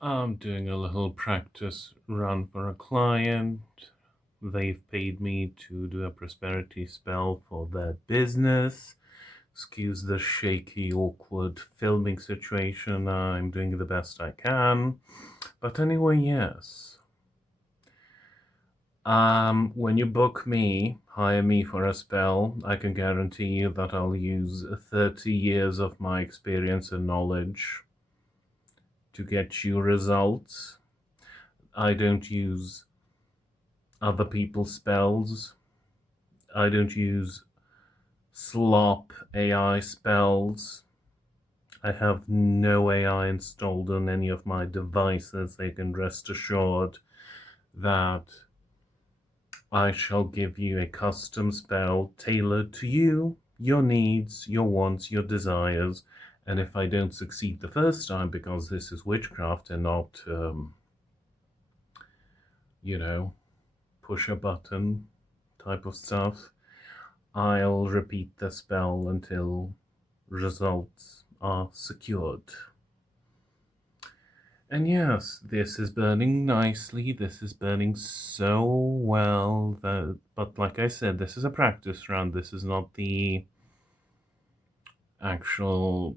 I'm doing a little practice run for a client. They've paid me to do a prosperity spell for their business. Excuse the shaky, awkward filming situation. I'm doing the best I can. But anyway, yes. When you book me, hire me for a spell, I can guarantee you that I'll use 30 years of my experience and knowledge to get you results. I don't use other people's spells. I don't use slop AI spells. I have no AI installed on any of my devices. They can rest assured that I shall give you a custom spell tailored to you, your needs, your wants, your desires. And if I don't succeed the first time, because this is witchcraft and not, push a button type of stuff, I'll repeat the spell until results are secured. And yes, this is burning nicely. This is burning so well but like I said, this is a practice run. This is not the actual.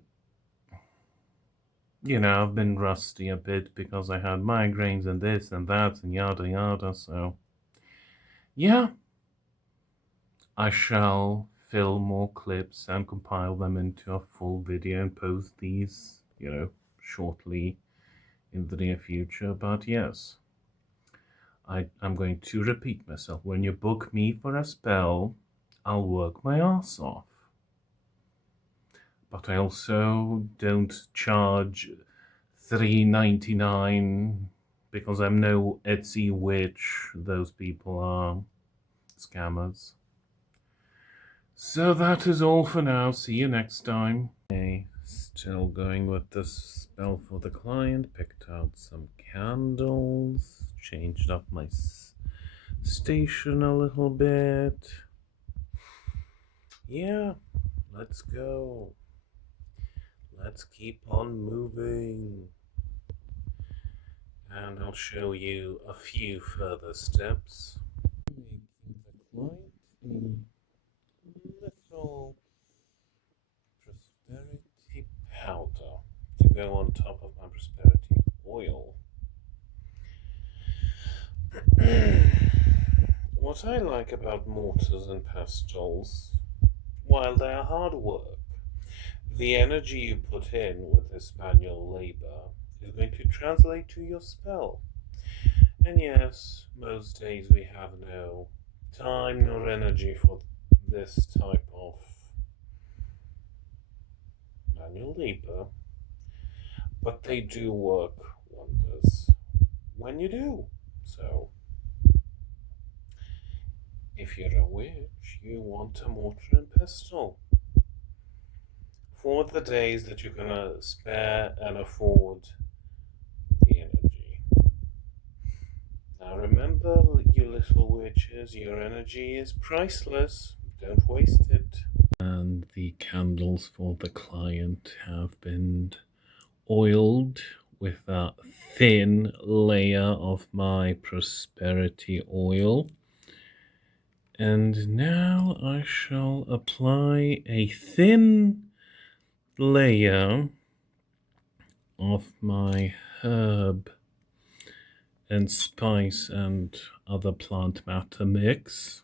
I've been rusty a bit because I had migraines and this and that and yada yada. So yeah, I shall film more clips and compile them into a full video and post these, shortly in the near future. But yes, I'm going to repeat myself. When you book me for a spell, I'll work my ass off. But I also don't charge $3.99 because I'm no Etsy witch. Those people are scammers. So that is all for now. See you next time. Okay, still going with this spell for the client. Picked out some candles. Changed up my station a little bit. Yeah, let's go. Let's keep on moving. And I'll show you a few further steps. Making the client a little prosperity powder to go on top of my prosperity oil. What I like about mortars and pestles, while they are hard work, the energy you put in with this manual labor is going to translate to your spell. And yes, most days we have no time nor energy for this type of manual labor, but they do work wonders when you do. So, if you're a witch, you want a mortar and pestle for the days that you're gonna spare and afford the energy. Now remember, you little witches, your energy is priceless. Don't waste it. And the candles for the client have been oiled with a thin layer of my prosperity oil. And now I shall apply a thin layer of my herb and spice and other plant matter mix.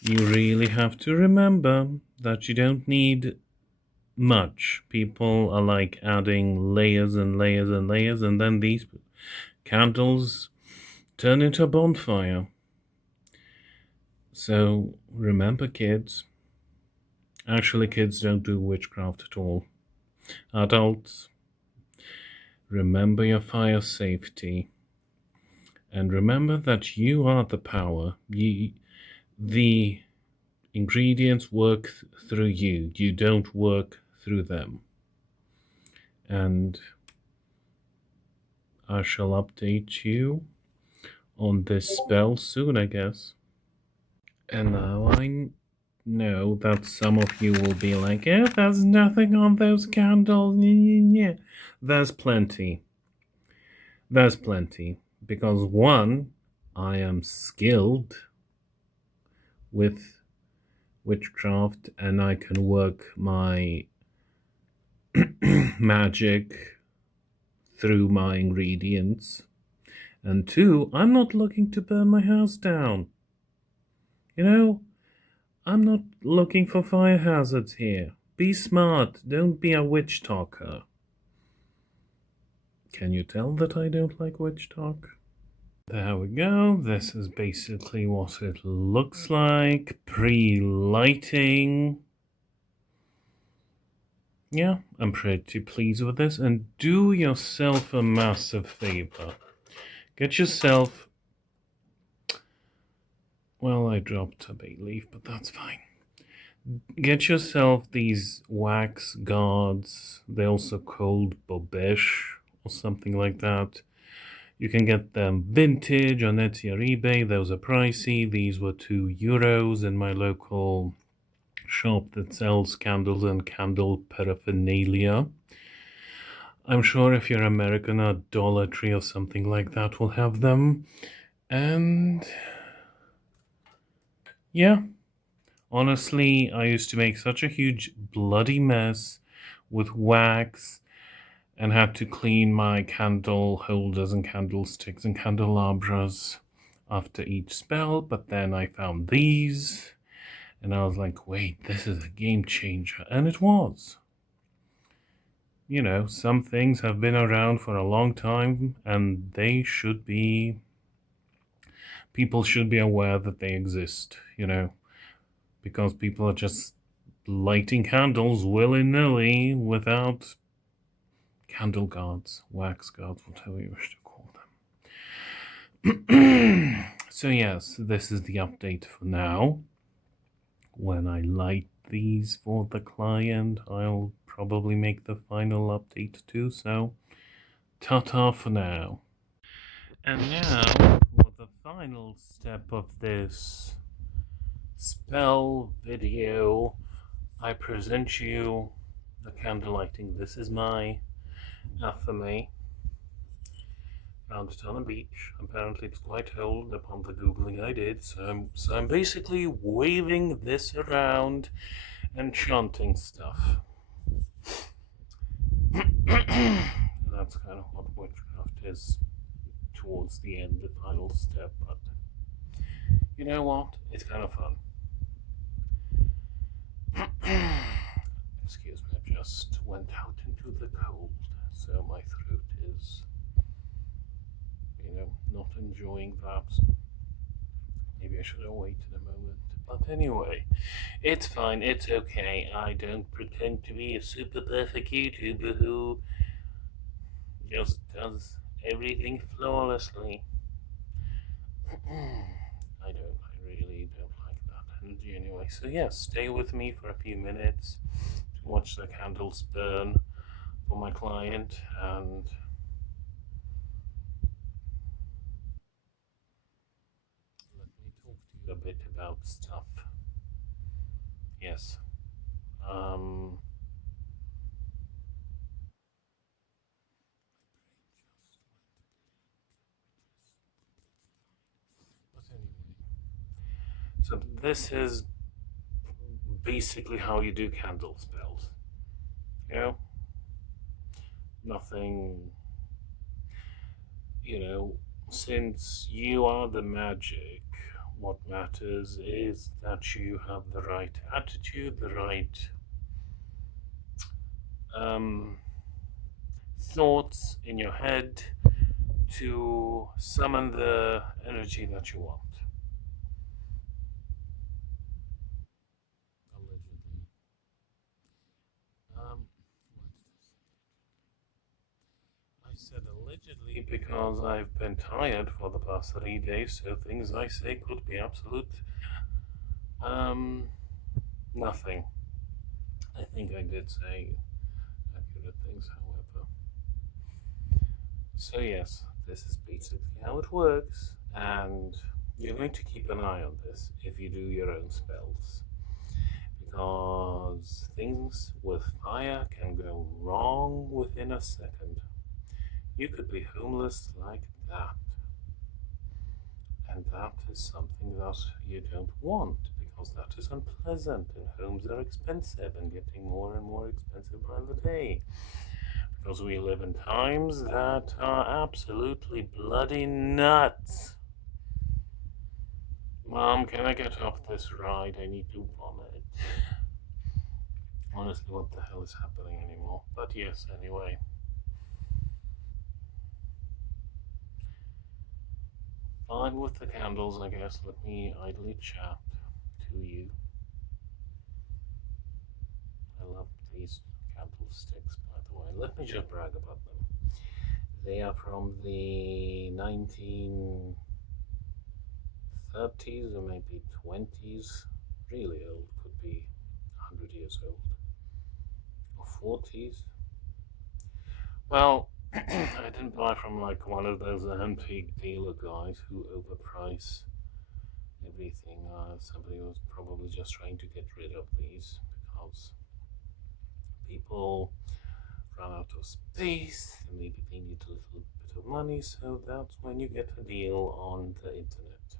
You really have to remember that you don't need much. People are like adding layers and layers and layers, and then these candles turn into a bonfire. So remember, kids. Actually, kids don't do witchcraft at all. Adults, remember your fire safety. And remember that you are the power. The ingredients work through you. You don't work through them. And I shall update you on this spell soon, I guess. And now I know that some of you will be like, there's nothing on those candles. There's plenty. There's plenty. Because one, I am skilled with witchcraft and I can work my magic through my ingredients. And two, I'm not looking to burn my house down. You know, I'm not looking for fire hazards here. Be smart, don't be a witch talker. Can you tell that I don't like witch talk? There we go. This is basically what it looks like pre-lighting. Yeah, I'm pretty pleased with this. And do yourself a massive favor. Get yourself... Well, I dropped a bay leaf, but that's fine. Get yourself these wax guards. They're also called Bobesh or something like that. You can get them vintage on Etsy or eBay. Those are pricey. These were €2 in my local shop that sells candles and candle paraphernalia. I'm sure if you're American, a Dollar Tree or something like that will have them. And yeah, honestly, I used to make such a huge bloody mess with wax and had to clean my candle holders and candlesticks and candelabras after each spell, but then I found these and I was like, wait, this is a game changer. And it was. You know, some things have been around for a long time and they should be, people should be aware that they exist, you know, because people are just lighting candles willy-nilly without candle guards, wax guards, whatever you wish to call them. So yes, this is the update for now. When I light these for the client, I'll probably make the final update too, so ta-ta for now. And now, for the final step of this spell video, I present you the candle lighting. This is my Athame. Found it on a beach. Apparently it's quite old upon the googling I did, so I'm basically waving this around and chanting stuff. That's kind of what witchcraft is towards the end, the final step, but you know what? It's kind of fun. Excuse me, I just went out into the cold, so my throat is, not enjoying that. Maybe I should have waited a moment. But anyway, it's fine, it's okay. I don't pretend to be a super perfect YouTuber who just does everything flawlessly. I really don't like that energy anyway. So yeah, stay with me for a few minutes to watch the candles burn for my client, and let me talk to you a bit about stuff. Yes. But anyway, so this is basically how you do candle spells. You know, nothing. Since you are the magic, what matters is that you have the right attitude, the right thoughts in your head to summon the energy that you want. Allegedly. I said allegedly because I've been tired for the past 3 days, so things I say could be absolute nothing. I think I did say accurate things, however. So yes, this is basically how it works, and you're going to keep an eye on this if you do your own spells, because things with fire can go wrong within a second. You could be homeless like that. And that is something that you don't want, because that is unpleasant, and homes are expensive and getting more and more expensive by the day. Because we live in times that are absolutely bloody nuts. Mom, can I get off this ride? I need to vomit. Honestly, what the hell is happening anymore? But yes, anyway. Fine with the candles, I guess. Let me idly chat to you. I love these candlesticks, by the way. Let me just brag about them. They are from the 1930s or maybe 20s. Really old, could be 100 years old. Or 40s. Well, I didn't buy from like one of those antique dealer guys who overprice everything. Somebody was probably just trying to get rid of these because people run out of space and maybe they need a little bit of money, so that's when you get a deal on the internet.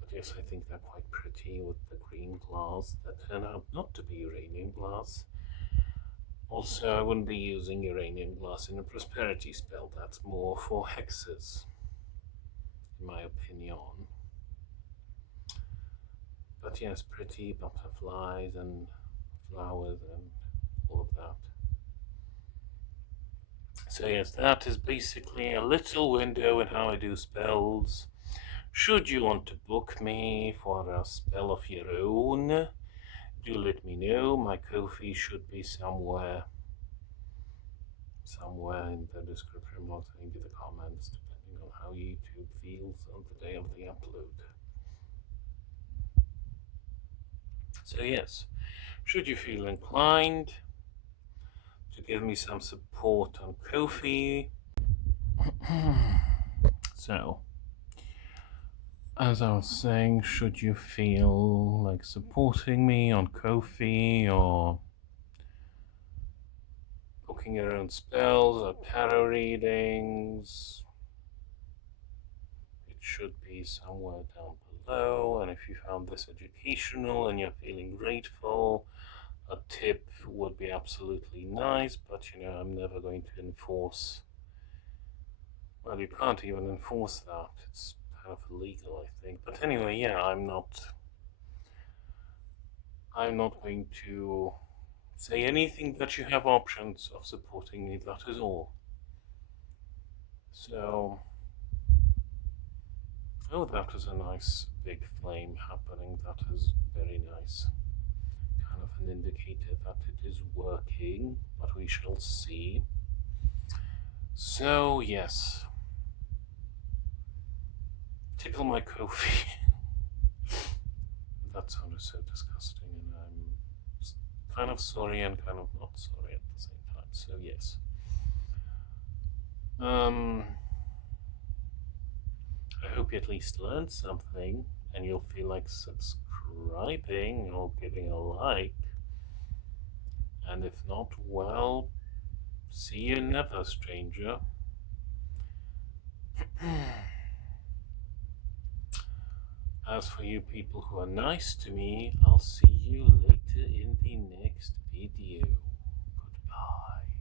But yes, I think they're quite pretty with the green glass that turn out not to be uranium glass. Also, I wouldn't be using uranium glass in a prosperity spell. That's more for hexes, in my opinion. But yes, pretty butterflies and flowers and all of that. So yes, that is basically a little window in how I do spells. Should you want to book me for a spell of your own, do let me know. My Ko-fi should be somewhere in the description box, maybe the comments, depending on how YouTube feels on the day of the upload. So yes, should you feel inclined to give me some support on Ko-fi, so as I was saying, should you feel like supporting me on Ko-fi or booking your own spells or tarot readings, it should be somewhere down below. And if you found this educational and you're feeling grateful, a tip would be absolutely nice, but I'm never going to enforce. Well, you can't even enforce that. It's kind of illegal, I think. But anyway, yeah, I'm not going to say anything that you have options of supporting me, that is all. So, oh, that is a nice big flame happening. That is very nice. Kind of an indicator that it is working, but we shall see. So, yes. Tickle my Ko-fi. That sounded so disgusting, and I'm kind of sorry and kind of not sorry at the same time. So, yes. I hope you at least learned something, and you'll feel like subscribing or giving a like. And if not, well, see you never, stranger. As for you people who are nice to me, I'll see you later in the next video. Goodbye.